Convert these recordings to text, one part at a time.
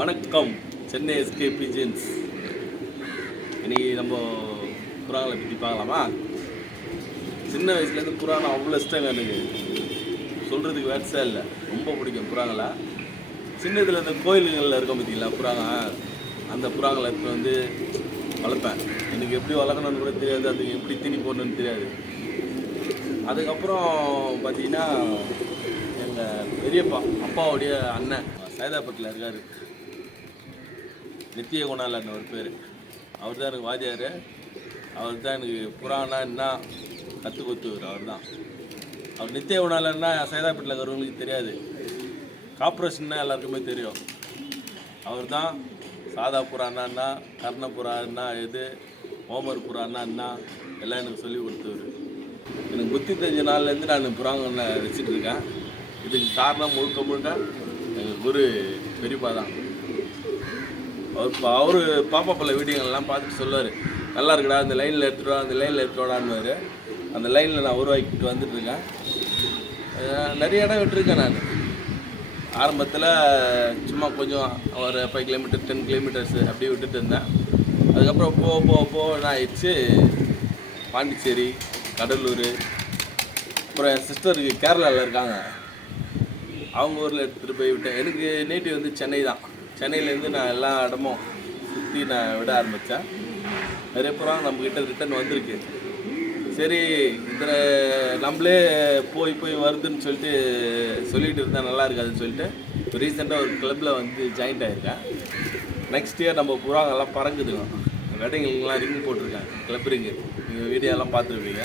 வணக்கம் Chennai SK pigeons. இன்னைக்கு நம்ம புறாங்களை பற்றி பார்க்கலாமா? சின்ன வயசுலேருந்து புறாணம் அவ்வளோ இஷ்டங்க எனக்கு, சொல்கிறதுக்கு வேட்ஸே இல்லை. ரொம்ப பிடிக்கும் புறாங்களை. சின்னதில் இந்த கோயில்களில் இருக்க பார்த்தீங்களா புறாங்க, அந்த புறாங்களை எடுத்து வந்து வளர்ப்பேன். எனக்கு எப்படி வளர்க்கணும்னு கூட தெரியாது, அதுக்கு எப்படி தீனி போடணுன்னு தெரியாது. அதுக்கப்புறம் பார்த்தீங்கன்னா எங்கள் பெரியப்பா அப்பாவுடைய அண்ணன் சைதாப்பட்டில் இருக்கார், நித்திய குணாலன்னு ஒரு பேர். அவர் தான் எனக்கு வாத்தியார். அவர் தான் எனக்கு புறானா என்ன கற்றுக் கொடுத்தவர். அவர் நித்திய குணாலன்னா சைதாப்பட்டில் இருக்கிறவங்களுக்கு தெரியாது, கார்பரேஷன்னா எல்லாருக்குமே தெரியும். அவர் தான் சாதா புறானா கர்ண புறான்னா எது, ஓமர் புறான்னா என்ன எல்லாம் எனக்கு சொல்லி கொடுத்தவர். எனக்கு புத்தி தெரிஞ்ச நாள்லேருந்து நான் புறாங்களை வச்சுட்டு இருக்கேன். இதுக்கு காரணம் முழுக்க முழுக்க எங்கள் குரு பெரியப்பா தான். அவர் பாப்பாப்பள்ள வீடியோங்கள்லாம் பார்த்துட்டு சொல்லுவார், நல்லா இருக்குடா, அந்த லைனில் எடுத்துகிட்டு வா, அந்த லைனில் எடுத்துகிட்டு அந்த லைனில் நான் உருவாக்கிட்டு வந்துட்டுருக்கேன். நிறைய இடம் விட்டுருக்கேன் நான். ஆரம்பத்தில் சும்மா கொஞ்சம் ஒரு 5 கிலோமீட்டர் 10 கிலோமீட்டர்ஸ் அப்படியே விட்டுட்டு இருந்தேன். அதுக்கப்புறம் போக என்ன ஆயிடுச்சு, பாண்டிச்சேரி, கடலூர், அப்புறம் என் சிஸ்டருக்கு கேரளாவில் இருக்காங்க, அவங்க ஊரில் எடுத்துகிட்டு போய் விட்டேன். எனக்கு நேட்டிவ் வந்து சென்னை தான். சென்னையிலேருந்து நான் எல்லா இடமும் சுற்றி நான் விட ஆரம்பித்தேன். நிறைய புறா நம்மக்கிட்ட ரிட்டன் வந்திருக்கு. சரி, இதில் நம்மளே போய் வருதுன்னு சொல்லிட்டு இருந்தால் நல்லா இருக்காதுன்னு சொல்லிட்டு இப்போ ரீசெண்டாக ஒரு கிளப்பில் வந்து ஜாயின்ட் ஆகிருக்கேன். நெக்ஸ்ட் இயர் நம்ம புறாங்கெல்லாம் பறக்குதுங்க, வெட்டிங்களுக்கெல்லாம் ரிங் போட்டிருக்கேன், கிளப் ரிங்கு. நீங்கள் வீடியோலாம் பார்த்துருப்பீங்க.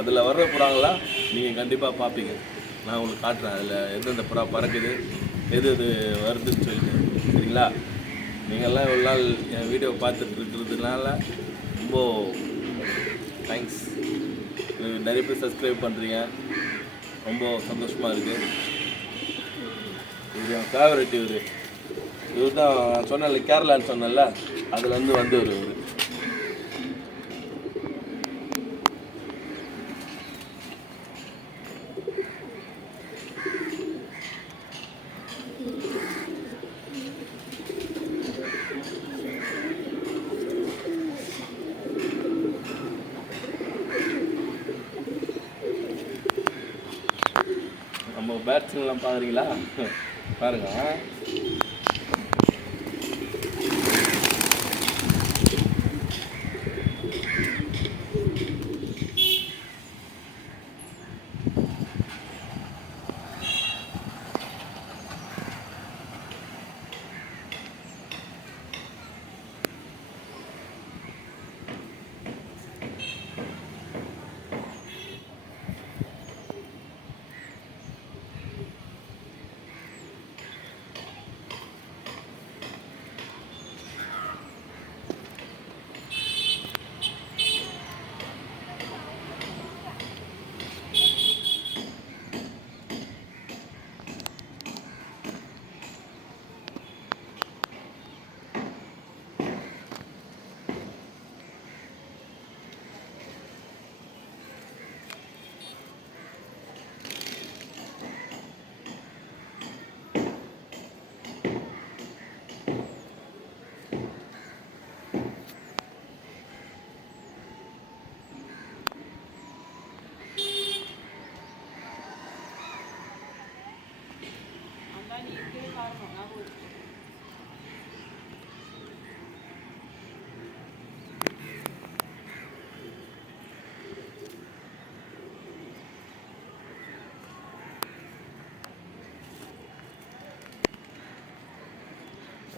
அதில் வர்ற புறாங்களாம் நீங்கள் கண்டிப்பாக பார்ப்பீங்க. நான் உங்களுக்கு காட்டுறேன் அதில் எந்தெந்த புறா பறக்குது, எது வருதுன்னு சொல்லிட்டு. சரிங்களா? நீங்கள்லாம் இவ்வளோ நாள் என் வீடியோ பார்த்துட்டு இருக்கிறதுனால ரொம்ப தேங்க்ஸ். நிறைய பேர் சப்ஸ்கிரைப் பண்ணுறீங்க, ரொம்ப சந்தோஷமாக இருக்குது. இது என் ஃபேவரட். இவர் தான் சொன்னேன்ல, கேரளான்னு சொன்னேன்ல, அதுலேருந்து வந்து இவர் நம்ம பேட்ஸ்லாம் பார்க்குறீங்களா? பாருங்க,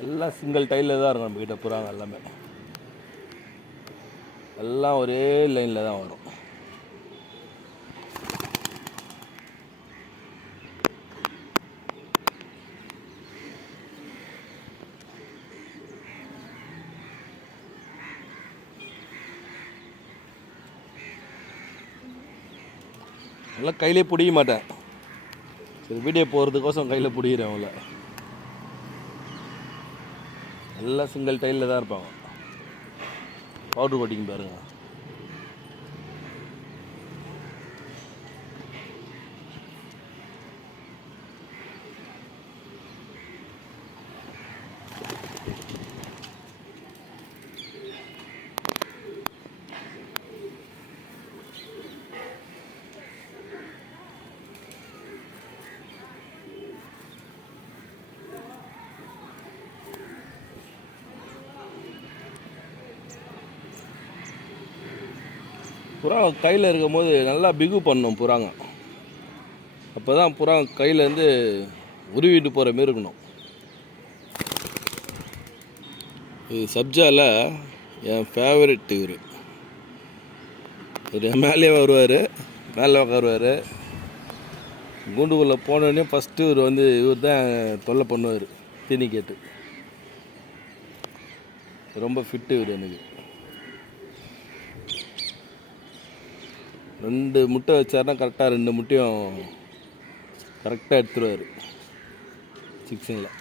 எல்லாம் சிங்கிள் டைலில் தான் இருக்கும் நம்மக்கிட்ட புறாங்க எல்லாமே. எல்லாம் ஒரே லைனில் தான் வரும். எல்லாம் கையிலே பிடிக்க மாட்டேன், சரி வீடியோ போகிறதுக்கோசம் கையில் பிடிக்கிறேன். அவங்கள எல்லாம் சிங்கிள் டைலில் தான் இருப்பாங்க. பவுட்ரு கோட்டிங் பாருங்கள். புறா கையில் இருக்கும் போது நல்லா பிகு பண்ணணும் புறாங்க. அப்போ தான் புறா கையிலேருந்து உருவிட்டு போகிற மாரி இருக்கணும். இது சப்ஜாவில் என் ஃபேவரெட் இவர். மேலே வருவார், மேலே உட்காருவார். கூண்டுக்குள்ளே போனோடனே ஃபஸ்ட்டு இவர் தான் தொல்லை பண்ணுவார் தீனி கேட்டு. ரொம்ப ஃபிட்டு இவர். எனக்கு 2 முட்டை வச்சாருன்னா கரெக்டாக 2 முட்டையும் கரெக்டாக எடுத்துருவார் சிக்ஸிங்கில்.